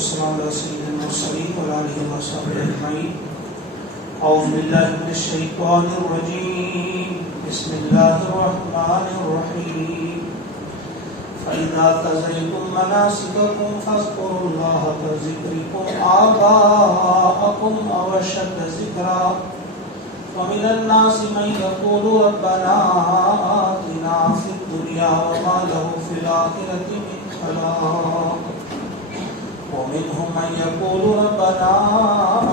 والسلام على سيد المرسلين وعلى آله وصحبه أجمعين. أعوذ بالله من الشيطان الرجيم. بسم الله الرحمن الرحيم. فإذا قضيتم مناسككم فاذكروا الله كذكركم آباءكم أو أشد ذكرا ومن الناس من يقول ربنا آتنا في الدنيا وما له في الآخرة من خلاق ومنهم من يقول ربنا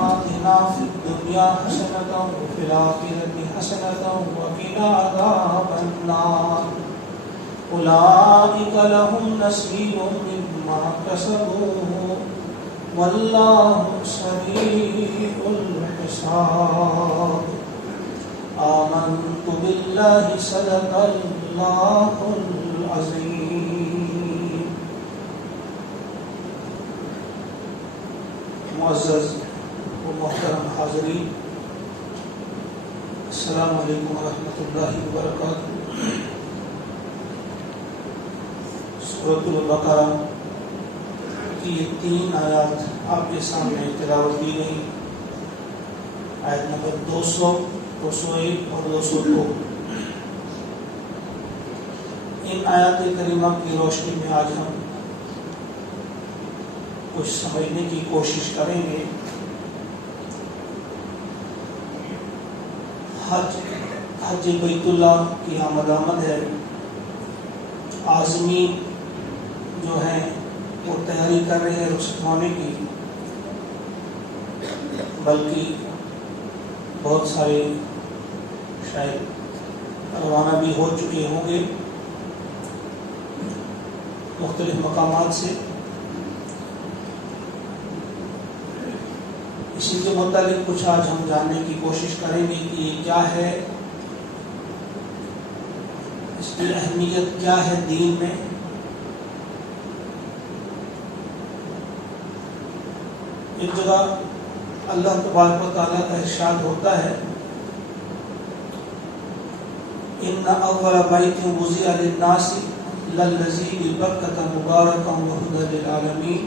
آتنا في الدنيا حسنة وفي الآخرة حسنة وقنا عذاب النار أولئك لهم نصيب مما كسبوا والله سريع الحساب. آمنت بالله صدق الله العظيم. معزز و محترم حاضرین، السلام علیکم ورحمۃ اللہ وبرکاتہ. سورۃ البقرہ کی یہ 3 آیات آپ کے سامنے تلاوت کی گئی. آیت نمبر 200، 201 اور 202. ان آیات کریمہ کی روشنی میں آج ہم کچھ سمجھنے کی کوشش کریں گے. حج بیت اللہ کی آمد ہے. عازمین جو ہیں وہ تیاری کر رہے ہیں رخصت ہونے کی، بلکہ بہت سارے شاید روانہ بھی ہو چکے ہوں گے مختلف مقامات سے. اسی کے متعلق کچھ آج ہم جاننے کی کوشش کریں گے کہ یہ کیا ہے، اس کی اہمیت کیا ہے دین میں. ایک جگہ اللہ تبارک و تعالیٰ کا ارشاد ہوتا ہے، ان اول بیت وضع للناس للذی ببکۃ مبارکا وہدی للعالمین.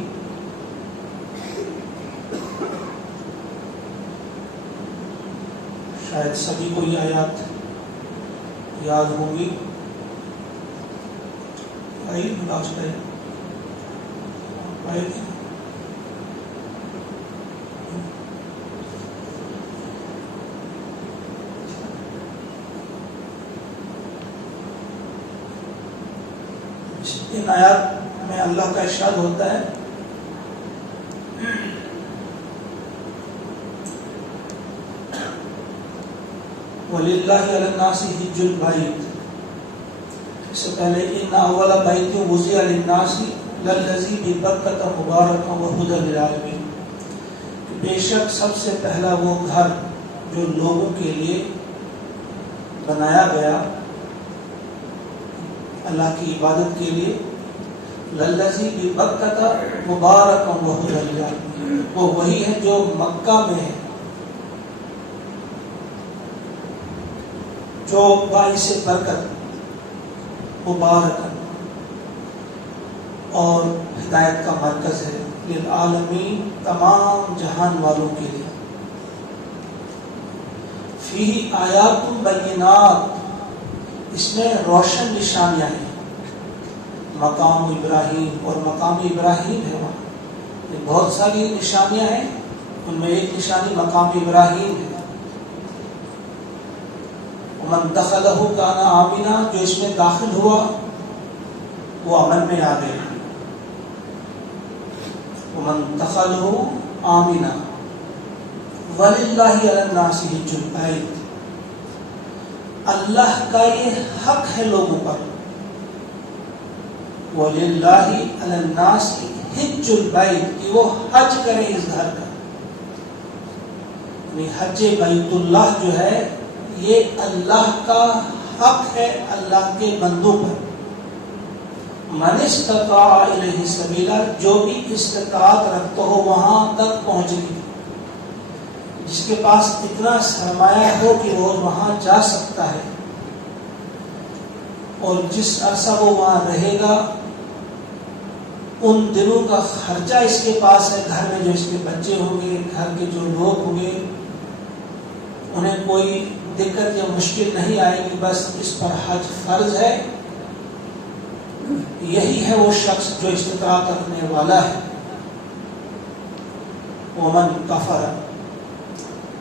شاید سبھی کو یہ آیات یاد ہوں گی. لاسٹ ہے ان آیات میں اللہ کا ارشاد ہوتا ہے، وَلِلَّهِ عَلَى النَّاسِ حِجُّ الْبَيْتِ. اس سے پہلے ان اول بیت وضع للناس للذی ببکۃ مبارکا وہدی للعالمین. بے شک سب سے پہلا وہ گھر جو لوگوں کے لیے بنایا گیا اللہ کی عبادت کے لیے، للذی ببکۃ مبارکا وہدی للعالمین، وہ وہی ہے جو مکہ میں ہے، جو باعث برکت، مبارک اور ہدایت کا مرکز ہے، للعالمین، تمام جہان والوں کے لیے. فیہ آیات بینات، اس میں روشن نشانیاں ہیں. مقام ابراہیم، اور مقام ابراہیم ہے وہاں. بہت ساری نشانیاں ہیں، ان میں ایک نشانی مقام ابراہیم ہے. من دخلہ کان آمنا، جو اس میں داخل ہوا وہ امن میں آ گیا. من دخلہ آمنا. وللہ علی الناس حج البیت، اللہ کا یہ حق ہے لوگوں پر. وللہ علی الناس حج البیت، کہ وہ حج کریں اس گھر کا. یعنی حج بیت اللہ جو ہے یہ اللہ کا حق ہے اللہ کے بندوں پر. من استطاع الیہ سبیلا، جو بھی استطاعت رکھتا ہو وہاں تک پہنچنے کی، جس کے پاس اتنا سرمایہ ہو کہ وہ وہاں جا سکتا ہے، اور جس عرصہ وہ وہاں رہے گا ان دنوں کا خرچہ اس کے پاس ہے، گھر میں جو اس کے بچے ہوں گے، گھر کے جو لوگ ہوں گے، انہیں کوئی دقت یا مشکل نہیں آئے گی، بس اس پر حج فرض ہے۔ یہی ہے وہ شخص جو استطاعت رکھنے والا ہے۔ ومن کفر،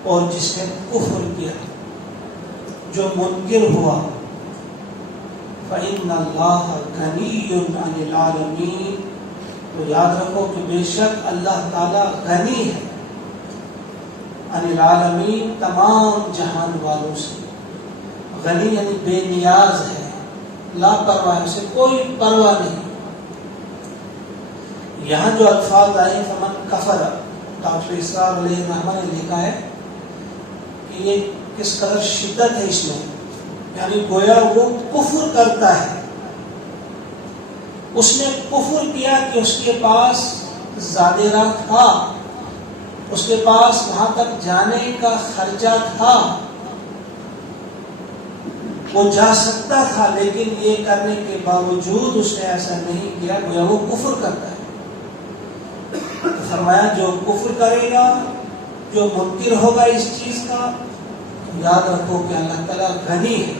اور جس نے کفر کیا، جو منکر ہوا، فإن اللہ غنی عن العالمین، تو یاد رکھو کہ بے شک اللہ تعالی غنی ہے عن العالمین، تمام جہان والوں سے۔ غنی یعنی بے نیاز ہے، لاپرواہ، اسے کوئی پرواہ نہیں۔ یہاں جو الفاظ آئے فمن کفر، ڈاکٹر اسرار علیہ الرحمہ نے لکھا ہے کہ یہ کس قدر شدت ہے اس میں، یعنی گویا وہ کفر کرتا ہے، اس نے کفر کیا کہ اس کے پاس زیادہ راہ تھا، اس کے پاس وہاں تک جانے کا خرچہ تھا، وہ جا سکتا تھا، لیکن یہ کرنے کے باوجود اس نے ایسا نہیں کیا، گویا وہ کفر کرتا ہے۔ تو فرمایا جو کفر کرے گا، جو منکر ہوگا اس چیز کا، یاد رکھو کہ اللہ تعالیٰ غنی ہے۔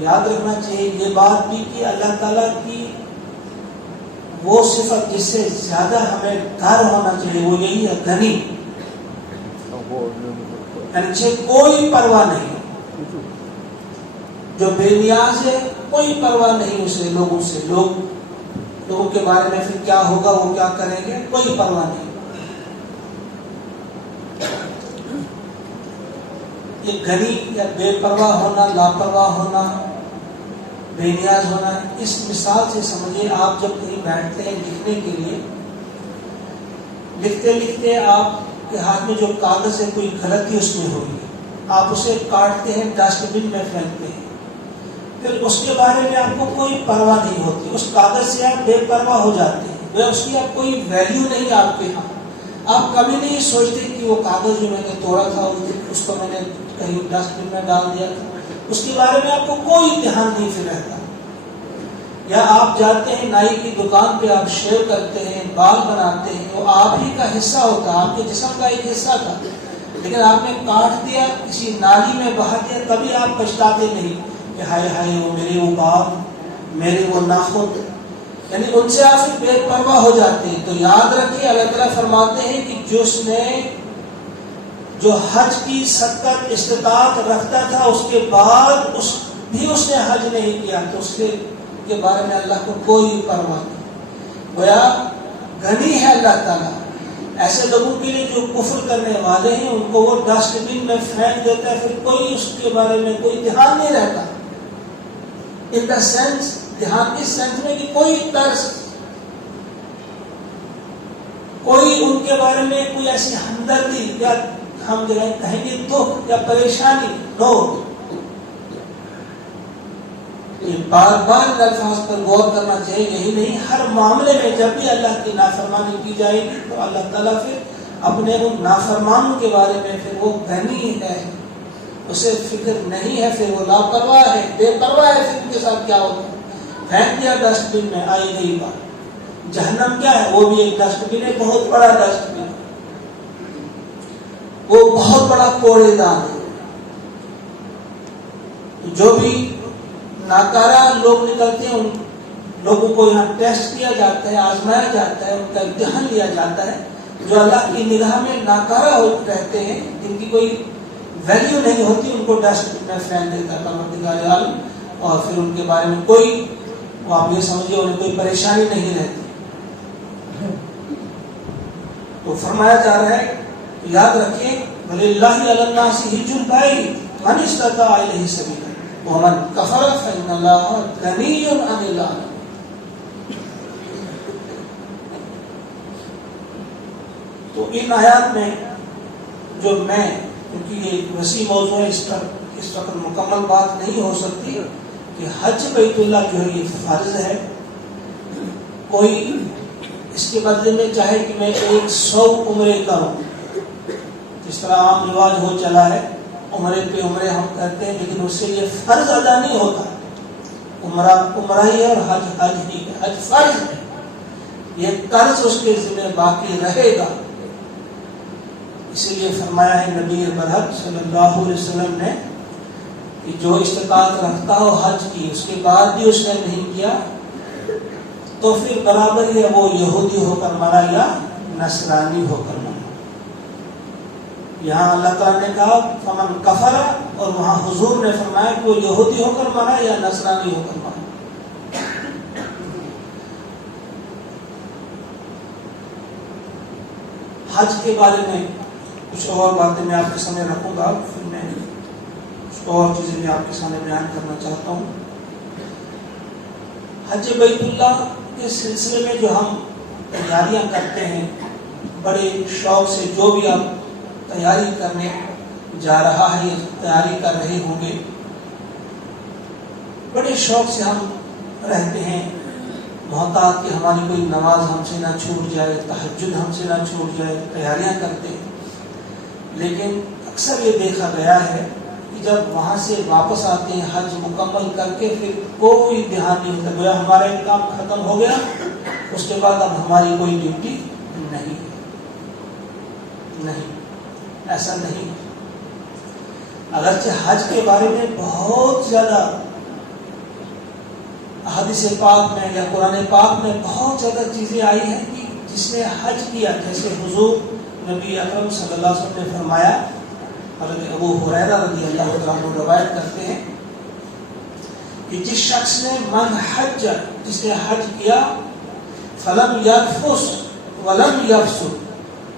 یاد رکھنا چاہیے یہ بات بھی کہ اللہ تعالیٰ کی وہ صفت جس سے زیادہ ہمیں ڈر ہونا چاہیے وہ یہی ہے، غنی، یعنی کوئی پرواہ نہیں، جو بے نیاز ہے، کوئی پرواہ نہیں اسے لوگوں سے، لوگوں کے بارے میں پھر کیا ہوگا، وہ کیا کریں گے، کوئی پرواہ نہیں۔ یہ غنی یا بے پرواہ ہونا، لاپرواہ ہونا، بے نیاز ہونا، اس مثال سے سمجھیے آپ جب کہیں بیٹھتے ہیں لکھنے کے لیے، لکھتے لکھتے آپ کے ہاتھ میں جو کاغذ ہے کوئی غلطی اس میں ہوگی، آپ اسے کاٹتے ہیں، ڈسٹ بن میں پھینکتے ہیں، پھر اس کے بارے میں آپ کو کوئی پرواہ نہیں ہوتی، اس کاغذ سے آپ بے پرواہ ہو جاتے ہیں، وہ اس کی اب کوئی ویلیو نہیں آپ کے ہاں، آپ کبھی نہیں سوچتے کہ وہ کاغذ جو میں نے توڑا تھا اس کو میں نے کہیں ڈسٹ بن میں ڈال دیا تھا، اس کے بارے میں آپ کو کوئی دھیان نہیں پھر رہتا۔ یا آپ جاتے ہیں نائی کی دکان پہ، آپ شیو کرتے ہیں، بال بناتے ہیں، وہ آپ ہی کا حصہ ہوتا ہے، آپ کے جسم کا ایک حصہ تھا، لیکن آپ نے کاٹ دیا، کسی نالی میں بہا دیا، کبھی آپ پچھتاتے نہیں کہ ہائے ہائے وہ میرے وہ بال، میرے وہ ناخن، یعنی ان سے آپ بے پرواہ ہو جاتے ہیں۔ تو یاد رکھیے اللہ تعالیٰ فرماتے ہیں کہ جو حج کی سخت استطاعت رکھتا تھا، اس کے بعد اس نے حج نہیں کیا، تو اس کے بارے میں اللہ کو کوئی پرواہ نہیں، گویا غنی ہے اللہ تعالیٰ۔ ایسے لوگوں کے لیے جو کفر کرنے والے ہیں، ان کو وہ ڈسٹ بن میں پھینک دیتا ہے، پھر کوئی اس کے بارے میں کوئی دھیان نہیں رہتا، ان دا سینس، دھیان اس سینس میں کہ کوئی ترس، کوئی ان کے بارے میں کوئی ایسی ہمدردی یا ہم جو ہے کہیں گے دکھ یا پریشانی، نو۔ یہ بار بار الفاظ پر غور کرنا چاہیے، یہی نہیں ہر معاملے میں جب بھی اللہ کی نافرمانی کی جائے گی تو اللہ تعالیٰ پھر اپنے ان نافرمانوں کے بارے میں پھر وہ غنی ہے، اسے فکر نہیں ہے، پھر وہ لاپرواہ ہے، بے پرواہ ہے، پھر ان کے ساتھ کیا ہوتا ہے، پھینک دیا ڈسٹ بن میں، آئی گئی بات۔ جہنم کیا ہے، وہ بھی ایک ڈسٹ بن ہے، بہت بڑا ڈسٹ بن، وہ بہت بڑا کوڑے دان ہے۔ جو بھی ناکارہ لوگ نکلتے ہیں، ان لوگوں کو یہاں ٹیسٹ کیا جاتا ہے، آزمایا جاتا ہے، ان کا امتحان لیا جاتا ہے۔ جو اللہ کی نگاہ میں ناکارہ رہتے ہیں، جن کی کوئی ویلیو نہیں ہوتی، ان کو ڈسٹ بن میں پھینک دیتا ہے پروردگار عالم، اور پھر ان کے بارے میں کوئی، آپ یہ سمجھیے انہیں کوئی پریشانی نہیں رہتی۔ تو فرمایا جا رہا ہے، یاد رکھیں وَلِلَّهِ عَلَى النَّاسِ حِجُّ الْبَيْتِ مَنِ اسْتَطَاعَ إِلَيْهِ سَبِيلًا وَمَنْ كَفَرَ فَإِنَّ اللَّهَ غَنِيٌّ عَنِ الْعَالَمِينَ۔ تو ان آیات میں جو میں، کیونکہ یہ وسیع موضوع ہے، اس پر اس وقت مکمل بات نہیں ہو سکتی کہ حج بیت اللہ جو ہے یہ فرض ہے، کوئی اس کے بدلے میں چاہے کہ میں 100 عمرے کروں، جس طرح عام رواج ہو چلا ہے، عمرے پہ عمرے ہم کرتے ہیں، لیکن اس سے یہ فرض ادا نہیں ہوتا۔ عمرہ ہی اور حج حج ہی ہے، حج فرض ہے، یہ قرض اس کے ذمہ باقی رہے گا۔ اسی لیے فرمایا ہے نبی برحق صلی اللہ علیہ وسلم نے کہ جو استطاعت رکھتا ہو حج کی، اس کے بعد بھی اس نے نہیں کیا تو پھر برابر ہے وہ یہودی ہو کر مرا یا نصرانی ہو کر مرا۔ یہاں اللہ تعالیٰ نے کہا فمن کفر، اور وہاں حضور نے فرمایا کہ وہ یہودی ہو کر مرا یا نصرانی ہو کر مرا۔ حج کے بارے میں کچھ اور باتیں میں آپ کے سامنے رکھوں گا، پھر میں کچھ اور چیزیں میں آپ کے سامنے بیان کرنا چاہتا ہوں۔ حج بیت اللہ کے سلسلے میں جو ہم تیاریاں کرتے ہیں بڑے شوق سے، جو بھی آپ تیاری کرنے جا رہا ہے یا تیاری کر رہے ہوں گے، بڑے شوق سے ہم رہتے ہیں، محتاط کہ ہماری کوئی نماز ہم سے نہ چھوٹ جائے، تہجد ہم سے نہ چھوٹ جائے، تیاریاں کرتے ہیں۔ لیکن اکثر یہ دیکھا گیا ہے کہ جب وہاں سے واپس آتے ہیں حج مکمل کر کے، پھر کوئی دھیان نہیں ہوتا، گویا ہمارا کام ختم ہو گیا، اس کے بعد اب ہماری کوئی ڈیوٹی نہیں، ایسا نہیں۔ اگرچہ حج کے بارے میں بہت زیادہ احادیث پاک میں یا قرآن پاک میں بہت زیادہ چیزیں آئی ہیں کہ جس نے حج کیا، جیسے حضور نبی اکرم صلی اللہ علیہ وسلم نے فرمایا، حضرت ابو ہریرہ رضی اللہ عنہ روایت کرتے ہیں کہ جس شخص نے من حج، جس نے حج کیا، فلم یرفث ولم یفسق،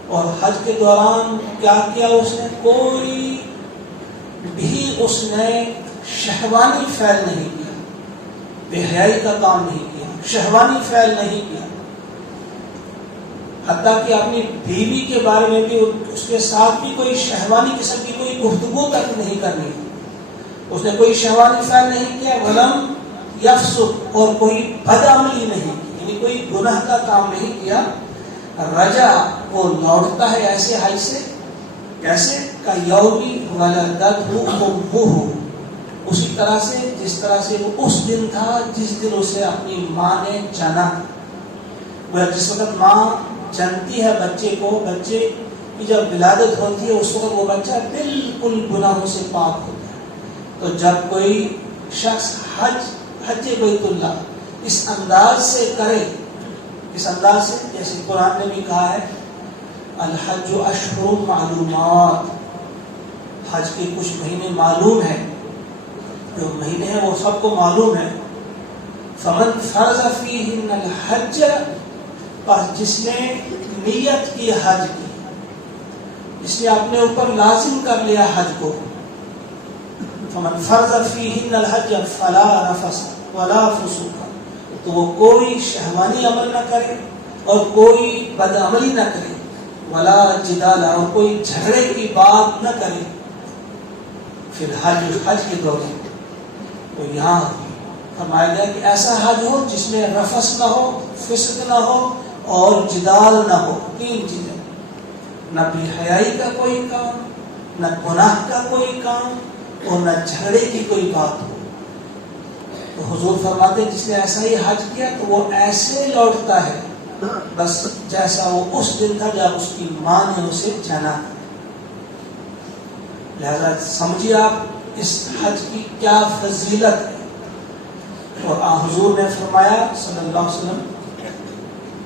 اور حج کے دوران کیا کیا اس نے، کوئی بھی اس نے شہوانی فعل نہیں کیا، بے حیائی کا کام نہیں کیا، شہوانی فعل نہیں کیا، حتیٰ کہ اپنی بیوی کے بارے میں بھی اس کے ساتھ بھی کوئی شہوانی قسم کی کوئی گفتگو تک نہیں کرنی، اس نے کوئی شہوانی فعل نہیں کیا، ولم یفسق، اور کوئی بدعملی نہیں کی، یعنی کوئی گناہ کا کام نہیں کیا، رجا، وہ لوٹتا ہے ایسے حج سے کیسے، کیومی ولدتہ امہ، اسی طرح سے جس طرح سے وہ اس دن تھا جس دن اسے اپنی ماں نے جنا۔ جس وقت ماں جنتی ہے بچے کو، بچے کی جب ولادت ہوتی ہے اس وقت وہ بچہ بالکل گناہوں سے پاک ہوتا ہے۔ تو جب کوئی شخص حج بیت اللہ اس انداز سے کرے، اس انداز سے، جیسے قرآن نے بھی کہا ہے الحج اشہر معلومات، حج کے کچھ مہینے معلوم ہیں، جو مہینے ہیں وہ سب کو معلوم ہے، فمن فرض فیہن الحج، پس جس نے نیت کی حج کی، جس نے اپنے اوپر لازم کر لیا حج کو، فمن فرض فیہن الحج فلا رفث ولا فسوق، تو وہ کوئی شہوانی عمل نہ کرے اور کوئی بدعملی نہ کرے، ولا جدال، اور کوئی جھگڑے کی بات نہ کرے فی الحج کے دوران۔ تو یہاں فرمایا گیا کہ ایسا حج ہو جس میں رفث نہ ہو، فسق نہ ہو اور جدال نہ ہو، تین چیزیں، نہ بے حیائی کا کوئی کام، نہ گناہ کا کوئی کام، اور نہ جھگڑے کی کوئی بات ہو۔ تو حضور فرماتے ہیں جس نے ایسا ہی حج کیا تو وہ ایسے لوٹتا ہے بس جیسا وہ اس دن تھا جب اس کی ماں نے اسے جنا۔ لہذا سمجھیے آپ اس حج کی کیا فضیلت ہے۔ اور حضور نے فرمایا صلی اللہ علیہ وسلم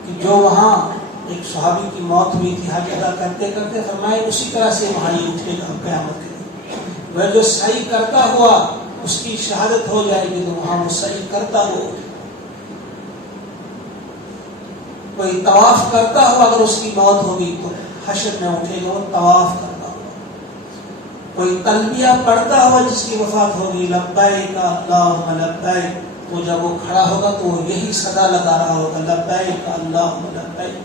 کہ جو وہاں ایک صحابی کی موت ہوئی تھی حج ادا کرتے کرتے، فرمایا اسی طرح سے وہاں ہی اٹھے گا قیامت کے دن، وہ جو سعی کرتا ہوا اس کی شہادت ہو جائے گی تو وہاں وہ سعی کرتا ہو، کوئی طواف کرتا ہو اگر اس کی موت ہوگی تو حشر میں اٹھے گا وہ طواف کرتا ہو، کوئی تلبیہ پڑھتا ہوا جس کی وفات ہوگی لبیک اللہم لبیک، تو جب وہ کھڑا ہوگا تو وہ یہی صدا لگا رہا ہوگا لبیک اللہم لبیک۔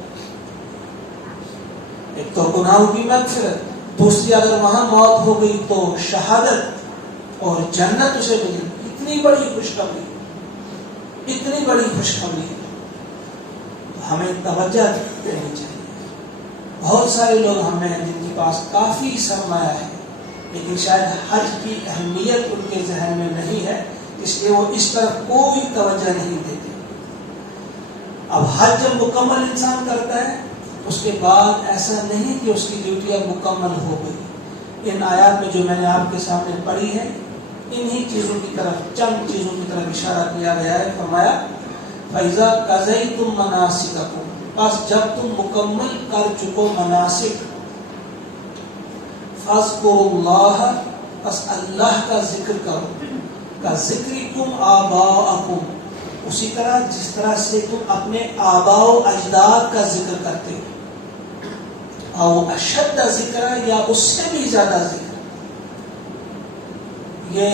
ایک تو گناہوں کی مغفرت، دوسری اگر وہاں موت ہو گئی تو شہادت اور جنت اسے ملی۔ اتنی بڑی خوشخبری، اتنی بڑی خوشخبری، ہمیں توجہ دینی چاہیے۔ بہت سارے لوگ ہمیں ہیں جن کے پاس کافی سرمایہ ہے لیکن شاید حج کی اہمیت ان کے ذہن میں نہیں ہے اس لیے وہ اس طرف کوئی توجہ نہیں دیتے. اب حج جب مکمل انسان کرتا ہے اس کے بعد ایسا نہیں کہ اس کی ڈیوٹی اب مکمل ہو گئی. ان آیات میں جو میں نے آپ کے سامنے پڑھی ہے انہی چیزوں کی طرف, چند چیزوں کی طرف اشارہ کیا گیا ہے. فرمایا فَإِذَا قَضَيْتُم مَنَاسِكَكُم, بس جب تم مکمل کر چکو مناسک, فَاذْكُرُوا اللَّهَ, بس اللہ کا ذکر کرو, كَذِكْرِكُمْ آبَاءَكُمْ, اسی طرح جس طرح سے تم اپنے آباء و اجداد کا ذکر کرتے ہو, او اشد ذکر, یا اس سے بھی زیادہ ذکر. یہ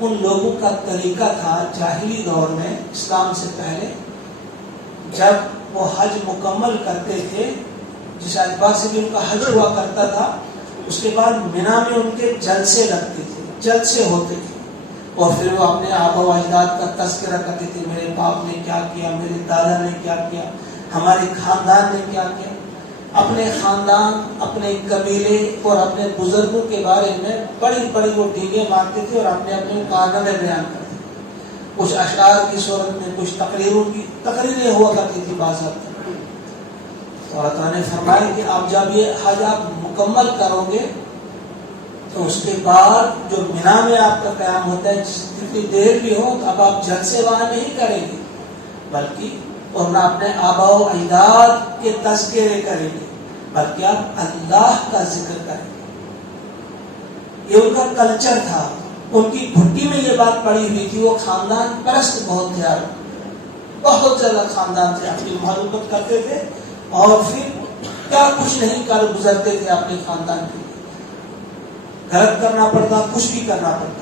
ان لوگوں کا طریقہ تھا جاہلی دور میں, اسلام سے پہلے, جب وہ حج مکمل کرتے تھے, جس اعتبار سے بھی ان کا حج ہوا کرتا تھا, اس کے بعد مینا میں ان کے جلسے لگتے تھے, جلسے ہوتے تھے, اور پھر وہ اپنے آبا و اجداد کا تذکرہ کرتے تھے. میرے باپ نے کیا کیا, میرے دادا نے کیا کیا, ہمارے خاندان نے کیا کیا. اپنے خاندان, اپنے قبیلے اور اپنے بزرگوں کے بارے میں بڑی بڑی وہ ڈیگیں مارتے تھے اور اپنے اپنے کارنامے بیان کرتے تھے. کچھ اشعار کی صورت میں, کچھ تقریریں ہوا کرتی تھی بعض حد تک. تو اللہ تعالیٰ نے فرمایا کہ آپ جب یہ حج آپ مکمل کرو گے تو اس کے بعد جو مینا میں آپ کا قیام ہوتا ہے, جتنی دیر بھی ہو, تو اب آپ جلسے وہاں نہیں کریں گے, بلکہ اور نہ اپنے آباء و اجداد کے تذکرے کریں گے, بلکہ آپ اللہ کا ذکر کریں گے. یہ ان کا کلچر تھا. ان کی گھٹی میں یہ بات پڑی ہوئی تھی. وہ خاندان پرست بہت تھے, بہت زیادہ خاندان تھے, اپنی محبت کرتے تھے اور پھر کیا کچھ نہیں کر گزرتے تھے اپنے خاندان کے لیے. غلط کرنا پڑتا, کچھ بھی کرنا پڑتا.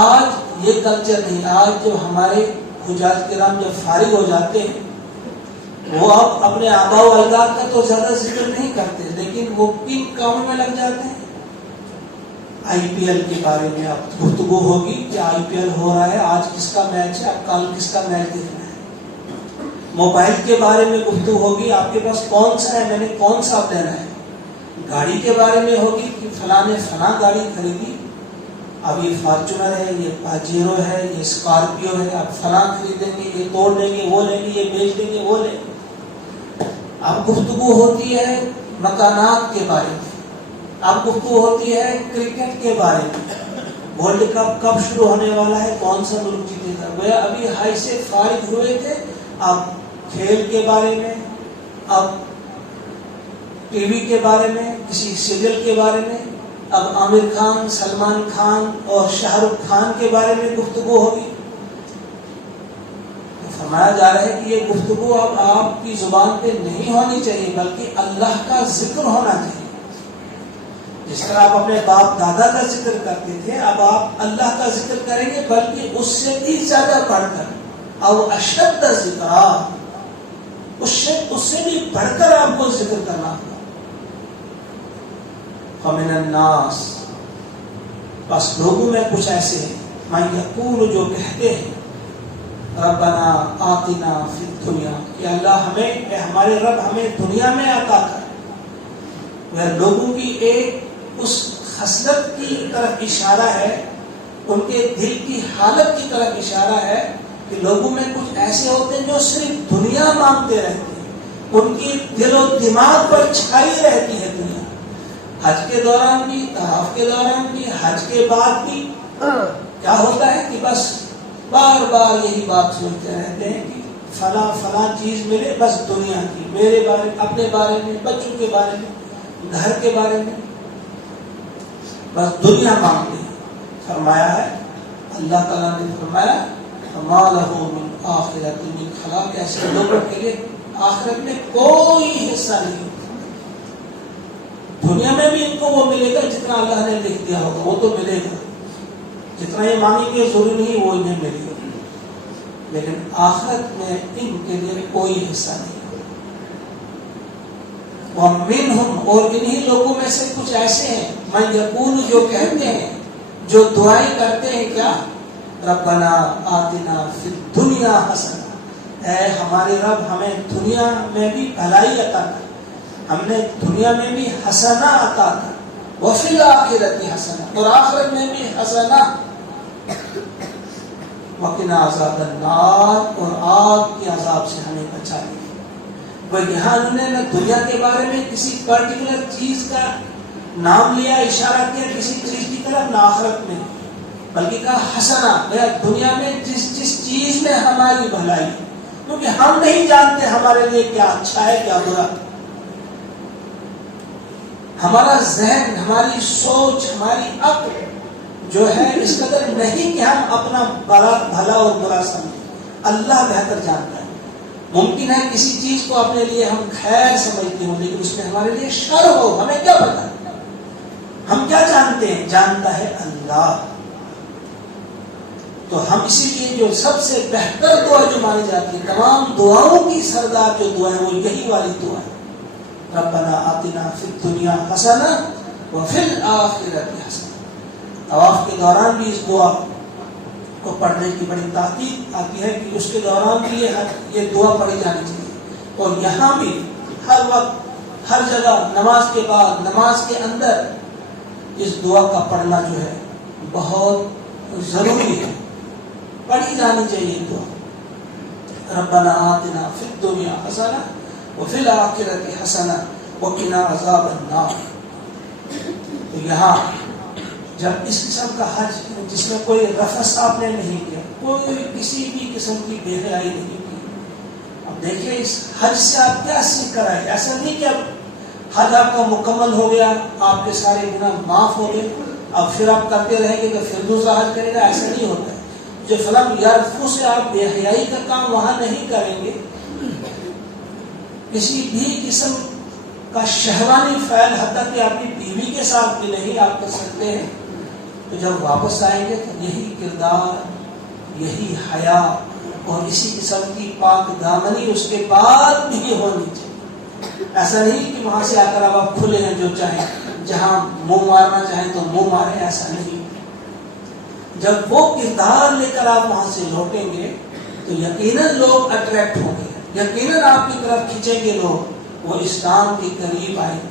آج یہ کلچر نہیں. آج جو ہمارے حجاج کرام جب فارغ ہو جاتے ہیں وہ اب اپنے آباء و اجداد کا تو زیادہ ذکر نہیں کرتے, لیکن وہ کن کاموں میں لگ جاتے ہیں. آئی پی ایل کے بارے میں اب گفتگو ہوگی کہ آئی پی ایل ہو رہا ہے, آج کس کا میچ ہے, اب کل کس کا میچ دیکھنا ہے. موبائل کے بارے میں گفتگو ہوگی, آپ کے پاس کون سا ہے, میں نے کون سا لینا ہے. گاڑی کے بارے میں ہوگی کہ فلاں نے فلاں گاڑی خریدی, اب یہ فارچونر ہے, یہ پاجیرو ہے, یہ اسکارپیو ہے, اب فلاں خریدیں گے, یہ توڑ دیں گے, وہ لیں گے, یہ بیچ دیں گے, وہ لیں گے. اب گفتگو ہوتی ہے مکانات کے بارے میں, اب گفتگو ہوتی ہے کرکٹ کے بارے میں, ورلڈ کپ کب شروع ہونے والا ہے, کون سا ملک جیتے گا. وہ ابھی حج سے فارغ ہوئے تھے, اب کھیل کے بارے میں, اب ٹی وی کے بارے میں, کسی سیریل کے بارے میں, اب عامر خان, سلمان خان اور شاہ رخ خان کے بارے میں گفتگو ہوگی. فرمایا جا رہا ہے کہ یہ گفتگو اب آپ کی زبان پہ نہیں ہونی چاہیے, بلکہ اللہ کا ذکر ہونا چاہیے. جس طرح آپ اپنے باپ دادا کا ذکر کرتے تھے, اب آپ اللہ کا ذکر کریں گے, بلکہ اس سے بھی زیادہ بڑھ کر, او اشد ذکر, اس سے بھی بڑھ کر آپ کو ذکر کرنا ہوگا. فَمِنَ النَّاسِ, بس لوگوں میں کچھ ایسے ہیں, مَن یقول, جو کہتے ہیں, ربنا آتنا فی الدنیا, کہ اللہ ہمیں, کہ ہمارے رب ہمیں دنیا میں عطا کر. وہ لوگوں کی ایک اس خصلت کی طرف اشارہ ہے, ان کے دل کی حالت کی طرف اشارہ ہے کہ لوگوں میں کچھ ایسے ہوتے ہیں جو صرف دنیا مانگتے رہتے ہیں, ان کی دل و دماغ پر چھائی رہتی ہے دنیا. حج کے دوران بھی, طواف کے دوران بھی, حج کے بعد بھی کیا ہوتا ہے کہ بس بار بار یہی بات سوچتے رہتے ہیں کہ فلاں فلاں چیز ملے, بس دنیا کی, میرے بارے, اپنے بارے میں, بچوں کے بارے میں, گھر کے بارے میں, بس دنیا مانگتے ہیں. فرمایا ہے اللہ تعالیٰ نے فرمایا فَمَا لَهُ مِنْ آخِرَةٍ مِنْ خَلَاقٍ, ایسے لوگوں کے لیے آخرت میں کوئی حصہ نہیں. دنیا میں بھی ان کو وہ ملے گا جتنا اللہ نے لکھ دیا ہوگا, وہ تو ملے گا. جتنا یہ مانگیں گے ضروری نہیں وہ انہیں ملے گا, لیکن آخرت میں ان کے لیے کوئی حصہ نہیں. وَمِنْهُمْ, اور انہی لوگوں میں سے کچھ ایسے ہیں, مَن یقول, جو کہتے ہیں, جو دعائیں کرتے ہیں, کیا, ربنا آتنا فی الدنیا حسنہ, اے ہمارے رب ہمیں دنیا میں بھی بھلائی عطا کر, ہم نے دنیا میں بھی حسنہ عطا کر, وفی الآخرۃ حسنہ, اور آخرت میں بھی حسنہ. وقنا عذاب النار، اور آگ کے عذاب سے ہمیں بچا لے۔ وہ یہاں انہوں نے نہ دنیا کے بارے میں کسی پرٹیکولر چیز کا نام لیا، اشارہ کیا کسی چیز کی طرف، نہ آخرت میں، بلکہ کہا حسنہ، گیا دنیا میں جس چیز میں ہماری بھلائی، کیونکہ ہم نہیں جانتے ہمارے لیے کیا اچھا ہے کیا برا۔ ہمارا ذہن، ہماری سوچ، ہماری عقل جو ہے اس قدر نہیں کہ ہم اپنا بھلا اور برا سمجھیں، اللہ بہتر جانتا ہے۔ ممکن ہے کسی چیز کو اپنے لیے ہم خیر سمجھتے ہوں، لیکن اس میں ہمارے لیے شر ہو، ہمیں کیا پتا؟ ہم کیا جانتے ہیں؟ جانتا ہے اللہ۔ تو ہم اسی لیے جو سب سے بہتر دعا جو مانی جاتی ہے، تمام دعاؤں کی سردار جو دعا ہے وہ یہی والی دعا ہے، ربنا آتنا فی الدنیا حسنہ وفی الآخرۃ حسنہ۔ طواف کے دوران بھی اس دعا کو پڑھنے کی بڑی تاکید آتی ہے کہ اس کے دوران بھی یہ دعا پڑھی جانی چاہیے، اور یہاں بھی ہر وقت ہر جگہ نماز کے بعد نماز کے اندر اس دعا کا پڑھنا جو ہے بہت ضروری ہے، پڑھی جانی چاہیے دعا، ربنا آتنا فی الدنیا حسنہ وفی الآخرۃ حسنہ وقنا عذاب النار۔ تو یہاں جب اس قسم کا حج جس میں کوئی رفث آپ نے نہیں کیا، کوئی کسی بھی قسم کی بے حیائی نہیں کی، اب دیکھیے اس حج سے آپ کیا سیکھ کر آئے؟ ایسا نہیں کہ اب حج آپ کا مکمل ہو گیا، آپ کے سارے گناہ معاف ہو گئے، اب پھر آپ کرتے رہیں گے تو پھر دوسرا حج کرے گا، ایسا نہیں ہوتا ہے۔ جو فلم یارفو سے آپ بے حیائی کا کام وہاں نہیں کریں گے، کسی بھی قسم کا شہوانی فعل حتیٰ کہ آپ کی بیوی کے ساتھ بھی نہیں آپ کر سکتے ہیں، تو جب واپس آئیں گے تو یہی کردار، یہی حیا اور اسی قسم کی پاک دامنی اس کے بعد بھی ہونی چاہیے۔ ایسا نہیں کہ وہاں سے آ کر آپ کھلے ہیں جو چاہیں، جہاں منہ مارنا چاہیں تو منہ ماریں، ایسا نہیں۔ جب وہ کردار لے کر آپ وہاں سے لوٹیں گے تو یقیناً لوگ اٹریکٹ ہوں گے، یقیناً آپ کی طرف کھینچیں گے لوگ، وہ اسلام کے قریب آئیں گے۔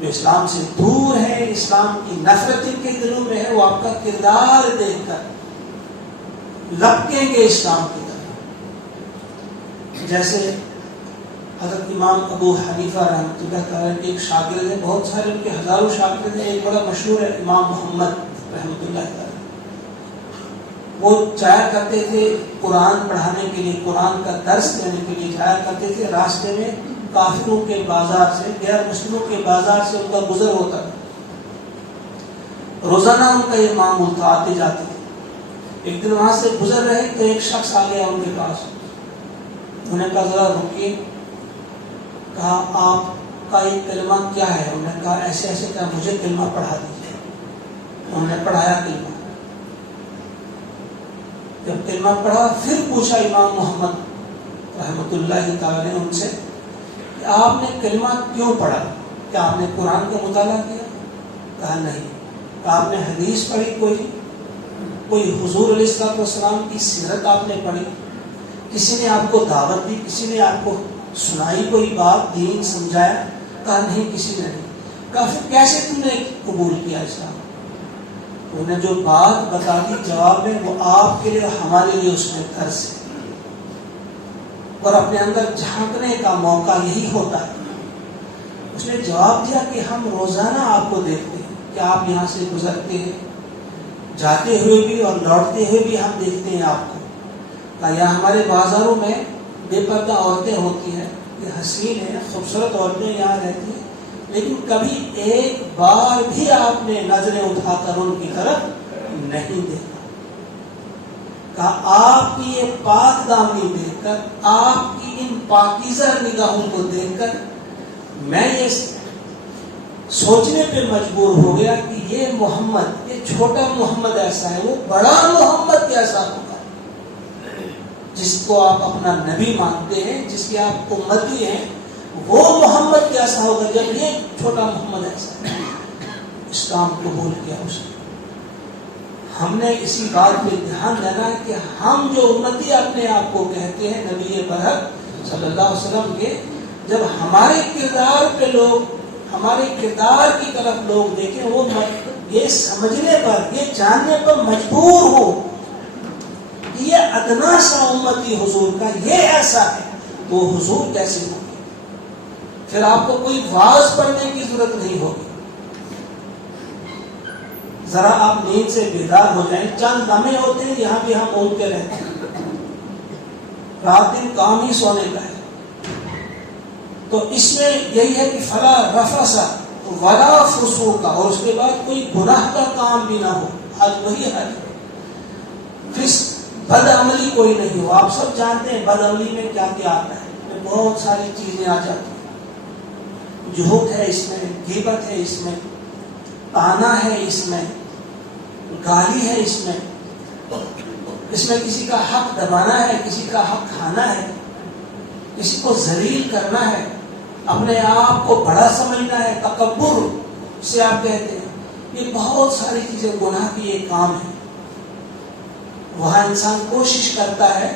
جو اسلام سے دور ہے، اسلام کی نفرت ان کے دلوں میں ہے، وہ آپ کا کردار دیکھ کر لپکیں گے اسلام کی طرف۔ جیسے حضرت امام ابو حنیفہ رحمۃ اللہ تعالیٰ کے ایک شاگرد ہیں، بہت سارے ان کے ہزاروں شاگرد ہیں، ایک بڑا مشہور ہے امام محمد رحمۃ اللہ تعالیٰ۔ وہ جایا کرتے تھے قرآن پڑھانے کے لیے، قرآن کا درس دینے کے لیے جایا کرتے تھے، راستے میں کافروں کے بازار سے، غیر مسلموں کے بازار سے ان کا گزر ہوتا تھا، روزانہ ان کا یہ معمول تھا، آتے جاتے تھے۔ ایک دن وہاں سے گزر رہے تو ایک شخص آ گیا ان کے پاس، انہوں نے کہا ذرا رکیے، کہا آپ کا یہ کلمہ کیا ہے؟ انہوں نے کہا ایسے ایسے، کہا مجھے کلمہ پڑھا دیجیے۔ انہوں نے پڑھایا کلمہ، جب کلمہ پڑھا پھر پوچھا امام محمد رحمۃ اللہ تعالی نے ان سے کہ آپ نے کلمہ کیوں پڑھا؟ کیا آپ نے قرآن کا مطالعہ کیا؟ کہا نہیں۔ کہا آپ نے حدیث پڑھی، کوئی حضور علیہ السلام کی سیرت آپ نے پڑھی؟ کسی نے آپ کو دعوت دی؟ کسی نے آپ کو سنائی کوئی بات، دین سمجھایا؟ کہا نہیں، کسی نے نہیں۔ کہا پھر کیسے تم نے قبول کیا اسلام؟ انہوں نے جو بات بتا دی جواب میں، وہ آپ کے لیے اور ہمارے لیے اس میں درس ہے، اور اپنے اندر جھانکنے کا موقع یہی ہوتا ہے۔ اس نے جواب دیا کہ ہم روزانہ آپ کو دیکھتے ہیں کہ آپ یہاں سے گزرتے ہیں، جاتے ہوئے بھی اور لوٹتے ہوئے بھی ہم دیکھتے ہیں آپ کو۔ کہا یہاں ہمارے بازاروں میں بے پردہ عورتیں ہوتی ہیں، یہ حسین ہیں، خوبصورت عورتیں یہاں رہتی ہیں، لیکن کبھی ایک بار بھی آپ نے نظریں اٹھا کر ان کی طرف نہیں دیکھا۔ کہا آپ کی یہ پاک دامنی دیکھ کر، آپ کی ان پاکیزہ نگاہوں کو دیکھ کر میں یہ سوچنے پہ مجبور ہو گیا کہ یہ محمد، یہ چھوٹا محمد ایسا ہے، وہ بڑا محمد کیسا ہوگا جس کو آپ اپنا نبی مانتے ہیں، جس کے آپ امتی ہیں، وہ محمد کیسا ہوگا جب یہ چھوٹا محمد ایسا ہے۔ اسلام قبول کیا اس نے۔ ہم نے اسی بات پہ دھیان دینا ہے کہ ہم جو امتی اپنے آپ کو کہتے ہیں نبی برحق صلی اللہ علیہ وسلم کے، جب ہمارے کردار پہ لوگ، ہمارے کردار کی طرف لوگ دیکھیں، وہ یہ سمجھنے پر، یہ جاننے پر مجبور ہو یہ ادنا سا امتی حضور کا یہ ایسا ہے تو حضور کیسے ہوگی؟ پھر آپ کو کوئی واعظ پڑھنے کی ضرورت نہیں ہوگی. ذرا آپ نیند سے بیدار ہو جائیں. چند لمحے ہوتے ہیں یہاں بھی ہم اونگتے رہتے ہیں. رات دن کام ہی سونے کا ہے. تو اس میں یہی ہے کہ فلا رفث ولا فسوق، اور اس کے بعد کوئی گناہ کا کام بھی نہ ہو. حج وہی حج. بد عملی کوئی نہیں ہو. آپ سب جانتے ہیں بد عملی میں کیا کیا آتا ہے. بہت ساری چیزیں آ جاتی ہیں. جھوٹ ہے اس میں، غیبت ہے اس میں، تانا ہے اس میں، گالی ہے اس میں کسی کا حق دبانا ہے، کسی کا حق کھانا ہے، کسی کو ذلیل کرنا ہے، اپنے آپ کو بڑا سمجھنا ہے، تکبر سے آپ کہتے ہیں. یہ بہت ساری چیزیں گناہ کی ایک کام ہے. وہاں انسان کوشش کرتا ہے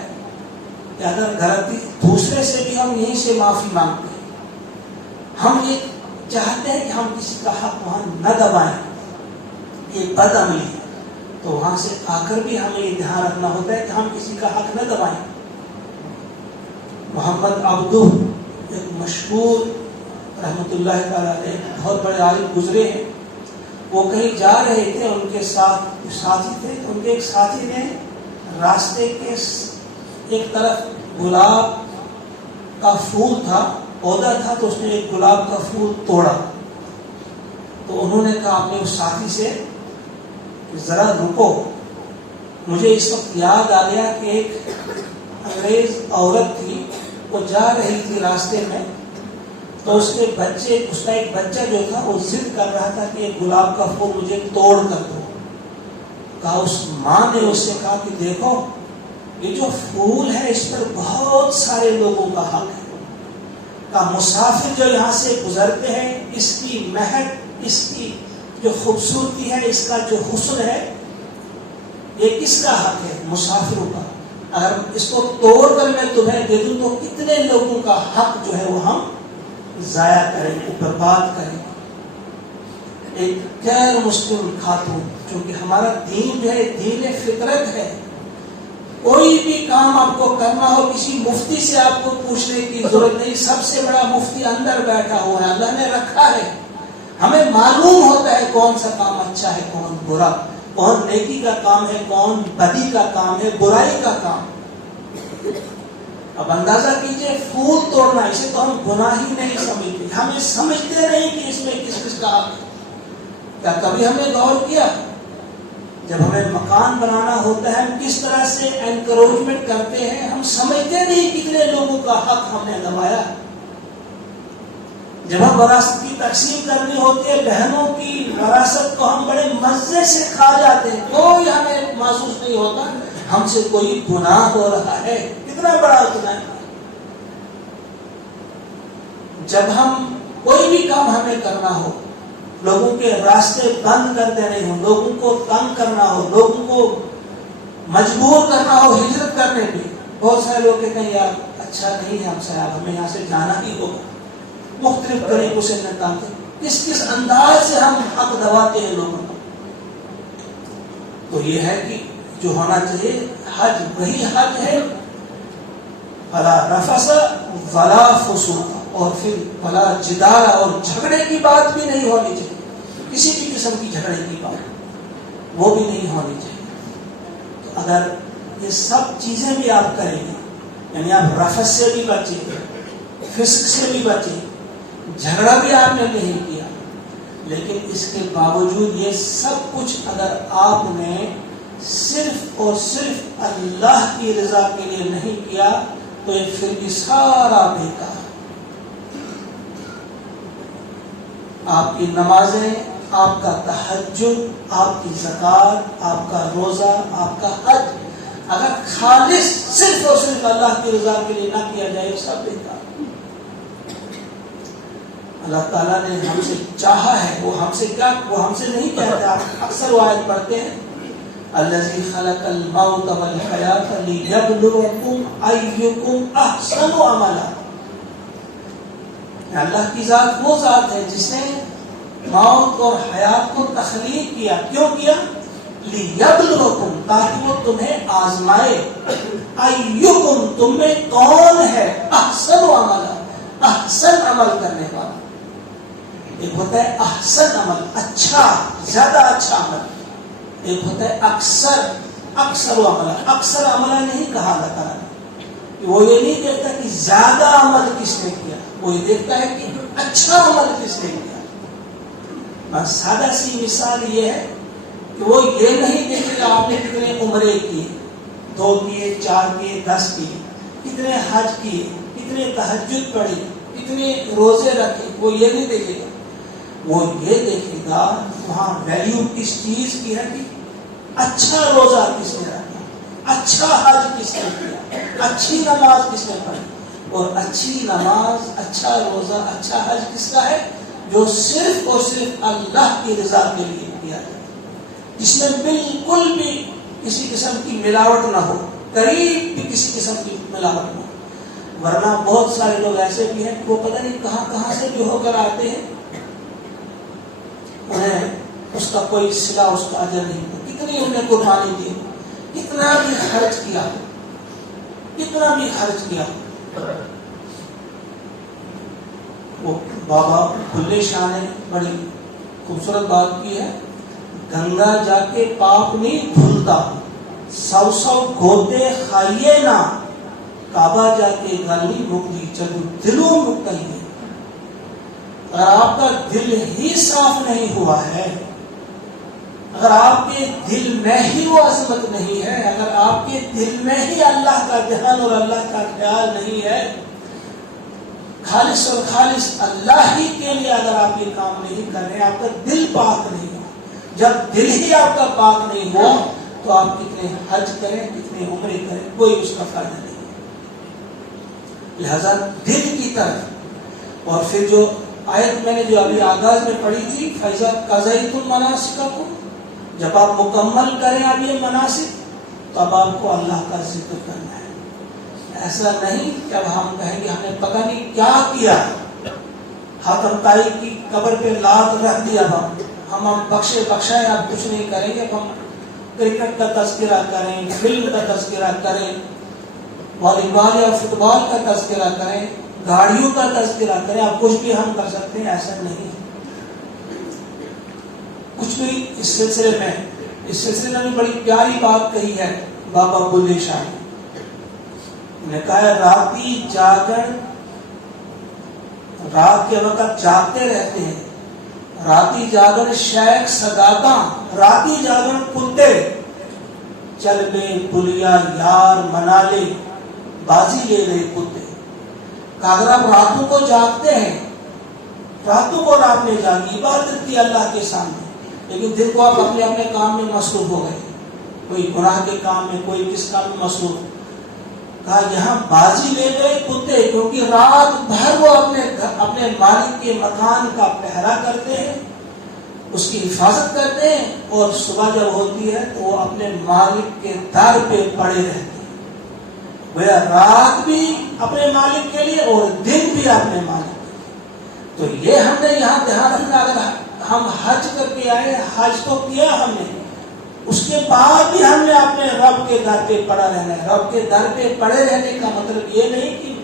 کہ اگر غلطی دوسرے سے بھی ہم یہیں سے معافی مانگتے ہیں. ہم یہ چاہتے ہیں کہ ہم کسی کا حق وہاں نہ دبائیں. یہ بد عملی ہے. تو وہاں سے آ کر بھی ہمیں یہ دھیان رکھنا ہوتا ہے کہ ہم کسی کا حق نہ دبائیں. محمد عبدہ ایک مشہور رحمۃ اللہ تعالیٰ علیہ بہت بڑے عالم گزرے ہیں. وہ کہیں جا رہے تھے، ان کے ساتھ ساتھی تھے. ان کے ایک ساتھی نے راستے کے ایک طرف گلاب کا پھول تھا، پودا تھا، تو اس نے ایک گلاب کا پھول توڑا. تو انہوں نے کہا اپنے اس ساتھی سے ذرا رکو، مجھے اس وقت یاد آ گیا کہ ایک انگریز عورت تھی، وہ جا رہی تھی راستے میں، تو اس کا ایک بچہ جو تھا وہ ضد کر رہا تھا کہ ایک گلاب کا پھول مجھے توڑ کر دو. کہا اس ماں نے اس سے کہا کہ دیکھو یہ جو پھول ہے اس پر بہت سارے لوگوں کا حق ہے. کہا مسافر جو یہاں سے گزرتے ہیں، اس کی مہک، اس کی جو خوبصورتی ہے، اس کا جو حسن ہے، یہ کس کا حق ہے؟ مسافروں کا. اگر اس کو توڑ کر میں تمہیں دے دوں تو کتنے لوگوں کا حق جو ہے وہ ہم ضائع کریں گے، برباد کریں گے. ایک غیر مسلم خاتون، چونکہ ہمارا دین جو ہے دین فطرت ہے. کوئی بھی کام آپ کو کرنا ہو کسی مفتی سے آپ کو پوچھنے کی ضرورت نہیں. سب سے بڑا مفتی اندر بیٹھا ہوا ہے، اللہ نے رکھا ہے. ہمیں معلوم ہوتا ہے کون سا کام اچھا ہے، کون برا، کون نیکی کا کام ہے، کون بدی کا کام ہے، برائی کا کام. اب اندازہ کیجئے پھول توڑنا، اسے تو ہم گناہ ہی نہیں سمجھتے. ہمیں سمجھتے نہیں کہ اس میں کس کس کا حق ہے. کیا کبھی ہم نے غور کیا جب ہمیں مکان بنانا ہوتا ہے ہم کس طرح سے انکریجمنٹ کرتے ہیں؟ ہم سمجھتے نہیں کتنے لوگوں کا حق ہم نے دبایا. جب ہم وراثت کی تقسیم کرنی ہوتی ہے، بہنوں کی وراثت کو ہم بڑے مزے سے کھا جاتے ہیں، کوئی ہمیں محسوس نہیں ہوتا ہم سے کوئی گناہ ہو رہا ہے. کتنا بڑا گناہ. جب ہم کوئی بھی کام ہمیں کرنا ہو، لوگوں کے راستے بند کر دینے ہو، لوگوں کو تنگ کرنا ہو، لوگوں کو مجبور کرنا ہو ہجرت کرنے پہ، بہت سارے لوگ کہتے ہیں یار اچھا نہیں ہے ہم سے، ہمیں یہاں سے جانا ہی ہوگا. مختلف طریقوں سے نکالتے ہیں. کس انداز سے ہم حق دباتے ہیں لوگوں کو. تو یہ ہے کہ جو ہونا چاہیے حج وہی حج ہے. فلا رفث ولا فسوق، اور پھر ولا جدال، اور جھگڑے کی بات بھی نہیں ہونی چاہیے. کسی بھی قسم کی جھگڑے کی بات وہ بھی نہیں ہونی چاہیے. تو اگر یہ سب چیزیں بھی آپ کریں گے، یعنی آپ رفث سے بھی بچیں، فسق سے بھی بچیں، جھگڑا بھی آپ نے نہیں کیا، لیکن اس کے باوجود یہ سب کچھ اگر آپ نے صرف اور صرف اللہ کی رضا کے لیے نہیں کیا تو یہ پھر بھی سارا بیکار. آپ کی نمازیں، آپ کا تہجد، آپ کی زکات، آپ کا روزہ، آپ کا حج، اگر خالص صرف اور صرف اللہ کی رضا کے لیے نہ کیا جائے سب بیکار. اللہ تعالیٰ نے ہم سے چاہا ہے، وہ ہم سے کیا، وہ ہم سے نہیں کہتے. آپ اکثر وہ آیت پڑھتے ہیں الذی خلق الموت والحیات لیبلوکم ایکم احسن عملا. اللہ کی ذات وہ ذات ہے جس نے موت اور حیات کو تخلیق کیا. کیوں کیا؟ لیبلوکم تاکہ وہ تمہیں آزمائے، ایکم تم میں کون ہے احسن عملا احسن عمل کرنے والا۔ ایک ہوتا ہے احسن عمل اچھا زیادہ اچھا عمل، ایک ہوتا ہے اکثر عملا۔ اکثر عملا نہیں کہا اللہ تعالیٰ نے، وہ یہ نہیں دیکھتا کہ زیادہ عمل کس نے کیا، وہ یہ دیکھتا ہے کہ اچھا عمل کس نے کیا۔ بس سادہ سی مثال یہ ہے کہ وہ یہ نہیں دیکھے گا آپ نے کتنے عمرے کیے، 2 کیے 4 کیے 10 کیے، کتنے حج کیے، کتنے تہجد پڑھی، کتنے روزے رکھے، وہ یہ نہیں دیکھے گا۔ وہ یہ دیکھے گا وہاں ویلیو کس چیز کی ہے کہ اچھا روزہ کس نے رکھا، اچھا حج کس نے کیا، اچھی نماز کس نے پڑھی۔ اور اچھی نماز، اچھا روزہ، اچھا حج کس کا ہے؟ جو صرف اور صرف اللہ کی رضا کے لیے کیا جائے، جس میں بالکل بھی کسی قسم کی ملاوٹ نہ ہو، قریب بھی کسی قسم کی ملاوٹ نہ ہو۔ ورنہ بہت سارے لوگ ایسے بھی ہیں کہ وہ پتہ نہیں کہاں سے بھی ہو کر آتے ہیں، انہیں اس کا کوئی صلہ، اس کا اجر نہیں ہوتا۔ کتنی انہیں قربانی دی، کتنا بھی خرچ کیا، کتنا بھی خرچ کیا۔ وہ بابا بلے شاہ نے بڑی خوبصورت بات کی ہے، گنگا جا کے پاپ نہیں دھلتا، 100 گوتے کھائیے نا، کعبہ جا کے گلی مکتی چلو دلوں مکتائیے۔ اگر آپ کا دل ہی صاف نہیں ہوا ہے، اگر آپ کے دل میں ہی وہ عظمت نہیں ہے، اگر آپ کے دل میں ہی اللہ کا دھیان اور اللہ کا خیال نہیں ہے، خالص اور خالص اللہ ہی کے لیے اگر آپ یہ کام نہیں کر رہے، آپ کا دل پاک نہیں ہوا، جب دل ہی آپ کا پاک نہیں ہوا تو آپ کتنے حج کریں، کتنے عمرے کریں، کوئی اس کا فائدہ نہیں۔ لہذا دل کی طرف۔ اور پھر جو آیت میں نے جو ابھی آغاز میں پڑھی تھی، فَإِذَا قَضَيْتُم مَنَاسِكَكُم، جب آپ مکمل کریں اب یہ مناسک، تو اب آپ کو اللہ کا ذکر کرنا ہے۔ ایسا نہیں کہ اب ہم کہیں گے ہم نے پتہ نہیں کیا کیا، حاتم طائی کی قبر پہ لات رکھ دیا، ہم بخشائے اب کچھ نہیں کریں گے، ہم کرکٹ کا تذکرہ کریں، فلم کا تذکرہ کریں، والی بال یا فٹ بال کا تذکرہ کریں، گاڑیوں کا تذکرہ کریں، اب کچھ بھی ہم کر سکتے ہیں، ایسا نہیں۔ کچھ بھی اس سلسلے میں بڑی پیاری بات کہی ہے بابا بلے شاہ نے کہا، راتی جاگن، رات کے وقت جاگتے رہتے ہیں، راتی جاگن شیخ سگاگاں، راتی جاگن کتے، چل بے بلیا یار منا لے، بازی لے لے کتے۔ اگر آپ راتوں کو جاگتے ہیں، راتوں کو آپ نے جاگی، عبادت کی اللہ کے سامنے، لیکن دن کو آپ اپنے اپنے کام میں مصروف ہو گئے، کوئی گناہ کے کام میں، کوئی کس کام میں مصروف۔ کہا یہاں بازی لے گئے کتے، کیونکہ رات بھر وہ اپنے مالک کے مکان کا پہرا کرتے ہیں، اس کی حفاظت کرتے ہیں، اور صبح جب ہوتی ہے تو وہ اپنے مالک کے در پہ پڑے رہتے ہیں۔ وہ رات بھی اپنے مالک کے لیے اور دن بھی اپنے مالک کے لیے۔ تو یہ ہم نے یہاں دھیان رکھنا، اگر ہم حج کر کے آئے، حج تو کیا ہم نے، اس کے بعد بھی ہم نے اپنے رب کے در پہ پڑا رہنا ہے۔ رب کے در پہ پڑے رہنے کا مطلب یہ نہیں کہ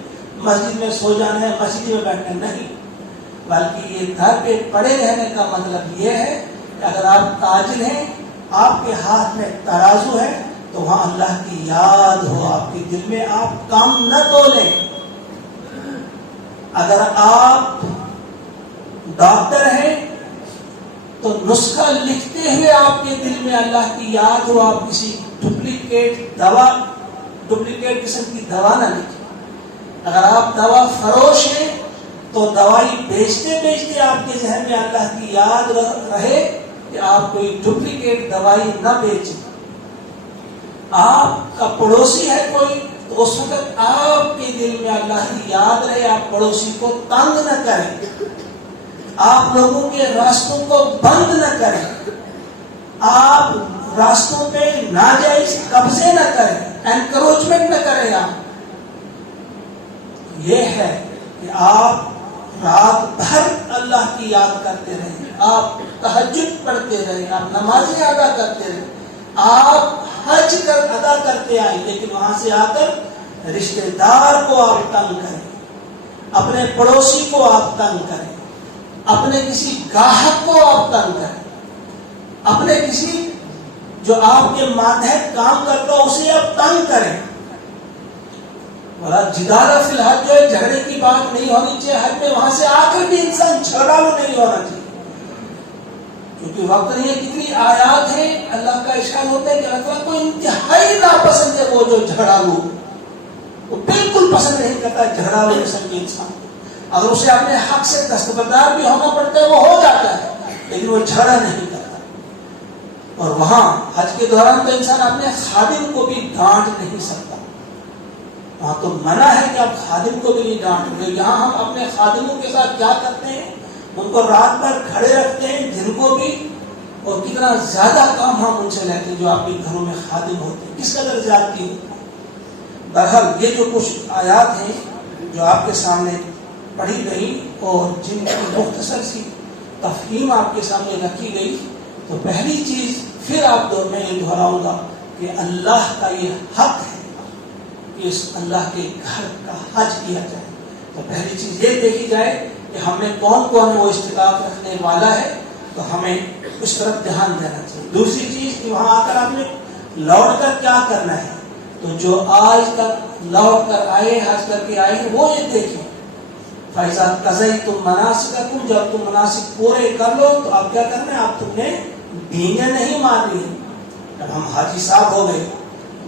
مسجد میں سو جانا ہے، مسجد میں بیٹھنا نہیں، بلکہ یہ در پہ پڑے رہنے کا مطلب یہ ہے کہ اگر آپ تاجر ہیں، آپ کے ہاتھ میں ترازو ہے، تو وہاں اللہ کی یاد ہو آپ کے دل میں، آپ کم نہ تولیں۔ اگر آپ ڈاکٹر ہیں تو نسخہ لکھتے ہوئے آپ کے دل میں اللہ کی یاد ہو، آپ کسی ڈپلیکیٹ قسم کی دوا نہ لکھیں۔ اگر آپ دوا فروش ہیں تو دوائی بیچتے بیچتے آپ کے ذہن میں اللہ کی یاد رہے کہ آپ کوئی ڈپلیکیٹ دوائی نہ بیچیں۔ آپ کا پڑوسی ہے کوئی، تو اس وقت آپ کے دل میں اللہ کی یاد رہے، آپ پڑوسی کو تنگ نہ کریں، آپ لوگوں کے راستوں کو بند نہ کریں، آپ راستوں پہ ناجائز قبضے نہ کریں، انکروچمنٹ نہ کریں۔ آپ یہ ہے کہ آپ رات بھر اللہ کی یاد کرتے رہیں، آپ تہجد پڑھتے رہیں، آپ نمازیں ادا کرتے رہیں، آپ حج کر ادا کرتے آئے، لیکن وہاں سے آ کر رشتہ دار کو آپ تنگ کریں، اپنے پڑوسی کو آپ تنگ کریں، اپنے کسی گاہک کو آپ تنگ کریں، اپنے کسی جو آپ کے ماتحت کام کرتا ہو اسے آپ تنگ کریں۔ جدارہ فی الحج جو ہے جھگڑے کی بات نہیں ہونی چاہیے حج میں، وہاں سے آ کر بھی انسان جھگڑالو نہیں ہونا چاہیے، کیونکہ وقت نہیں ہے۔ کتنی آیات ہیں اللہ کا ارشاد ہوتا ہے کہ اللہ تعالیٰ کو انتہائی ناپسند ہے وہ جو جھگڑالو، وہ بالکل پسند نہیں کرتا جھگڑالو قسم کے انسان۔ اگر اسے اپنے حق سے دستبردار بھی ہونا پڑتا ہے وہ ہو جاتا ہے، لیکن وہ جھگڑا نہیں کرتا۔ اور وہاں حج کے دوران تو انسان اپنے خادم کو بھی ڈانٹ نہیں سکتا، وہاں تو منع ہے کہ آپ خادم کو بھی نہیں ڈانٹ گے۔ یہاں ہم اپنے خادموں کے ساتھ کیا کرتے ہیں، ان کو رات بھر کھڑے رکھتے ہیں، دن کو بھی، اور کتنا زیادہ کام ہم ان سے لیتے ہیں جو آپ کے گھروں میں خادم ہوتے ہیں، کس قدر زیادتی ہوتی ہے۔ بہرحال یہ جو کچھ آیات ہیں جو آپ کے سامنے پڑھی گئی اور جن کی مختصر سی تفہیم آپ کے سامنے رکھی گئی، تو پہلی چیز پھر آپ دور میں یہ دہراؤں گا کہ اللہ کا یہ حق ہے کہ اس اللہ کے گھر کا حج کیا جائے۔ تو پہلی چیز یہ دیکھی جائے کہ ہم میں کون کون وہ استطاعت رکھنے والا ہے، تو ہمیں اس طرف دھیان دینا چاہیے۔ دوسری چیز کہ وہاں آ کر آپ نے لوٹ کر کیا کرنا ہے، تو جو آج تک لوٹ کر آئے، حج کر کے آئے، وہ یہ دیکھیں فَإِذَا قَضَيْتُم مَنَاسِكَكُم، جب تم مناسک پورے کر لو تو اب کیا کرنا ہے، آپ تم نے ڈینگیں نہیں مارنی۔ جب ہم حاجی صاحب ہو گئے،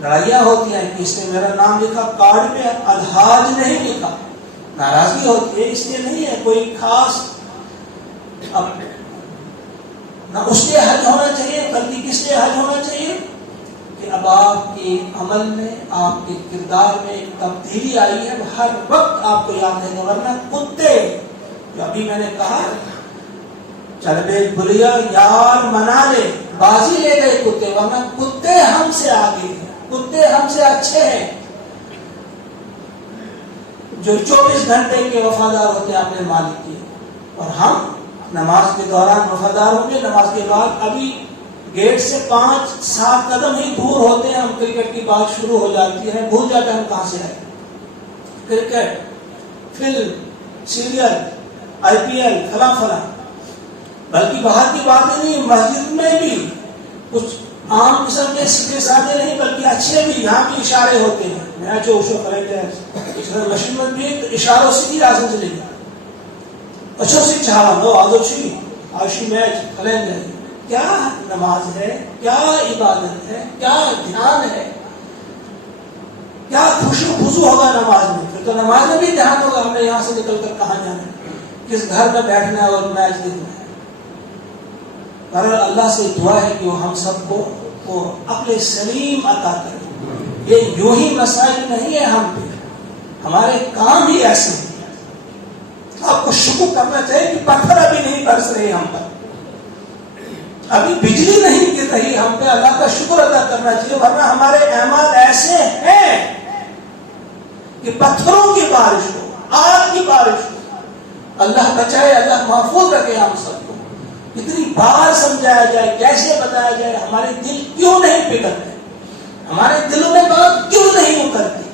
لڑائیاں ہوتی ہیں کہ اس نے میرا نام لکھا کارڈ پہ، الحاج نہیں لکھا، ناراضگی ہوتی ہے، اس لیے نہیں ہے کوئی خاص، اب نہ اس لیے حج ہونا چاہیے بلکہ کس لیے حج ہونا چاہیے کہ اب آپ کے عمل میں، آپ کے کردار میں ایک تبدیلی آئی ہے، ہر وقت آپ کو یاد ہے۔ ورنہ کتے جو ابھی میں نے کہا چل بے بلیا یار منا لے، بازی لے گئے کتے، ورنہ کتے ہم سے آگے ہیں، کتے ہم سے اچھے ہیں، جو 24 گھنٹے کے وفادار ہوتے ہیں اپنے مالک کے، اور ہم نماز کے دوران وفادار ہوں گے، نماز کے بعد ابھی گیٹ سے 5-7 قدم ہی دور ہوتے ہیں، ہم کرکٹ کی بات شروع ہو جاتی ہے، بھول جاتے ہیں ہم کہاں سے آئے۔ کرکٹ، فلم، سیریل، IPL، فلاں فلاں، بلکہ باہر کی بات نہیں، مسجد میں بھی کچھ عام قسم کے سیدھے سادے نہیں بلکہ اچھے بھی، یہاں بھی اشارے ہوتے ہیں، میچ ہو شو کریں گے مشین میں بھی اشاروں سے ہی لازم چلے گا، اچھو سے چاہا دو آدوشی آشی میچ کھلیں گے۔ کیا نماز ہے، کیا عبادت ہے، کیا دھیان ہے، کیا خوشو خضو ہوگا نماز میں، پھر تو نماز میں بھی دھیان ہوگا ہمیں یہاں سے نکل کر کہاں جانا ہے، کس گھر میں بیٹھنا ہے اور میچ دیکھنا ہے۔ پر اللہ سے دعا ہے کہ وہ ہم سب کو عقل سلیم عطا کرے۔ یہ یوں ہی مسائل نہیں ہے ہم پہ، ہمارے کام ہی ایسے ہیں۔ آپ کو شکر کرنا چاہیے کہ پتھر ابھی نہیں برس رہے ہم پر، ابھی بجلی نہیں گر رہی ہم پہ، اللہ کا شکر ادا کرنا چاہیے، ورنہ ہمارے اعمال ایسے ہیں کہ پتھروں کی بارش ہو، آگ کی بارش ہو۔ اللہ بچائے، اللہ محفوظ رکھے ہم سب کو۔ اتنی بار سمجھایا جائے، کیسے بتایا جائے، ہمارے دل کیوں نہیں پگھلتے، ہمارے دلوں میں بات کیوں نہیں اترتی،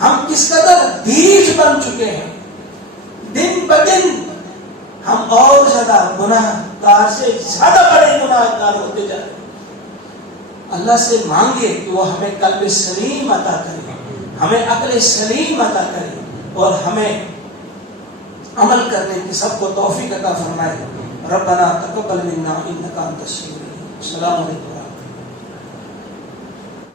ہم کس قدر ڈھیٹ بن چکے ہیں، دن بدن ہم اور زیادہ گناہ کار سے زیادہ بڑے گناہ کار ہوتے جا رہے ہیں۔ اللہ سے مانگے کہ وہ ہمیں قلب سلیم عطا کرے، ہمیں عقل سلیم عطا کرے، اور ہمیں عمل کرنے کی سب کو توفیق عطا فرمائے۔ ربنا تقبل منا انک انت السمیع العلیم۔ السلام علیکم۔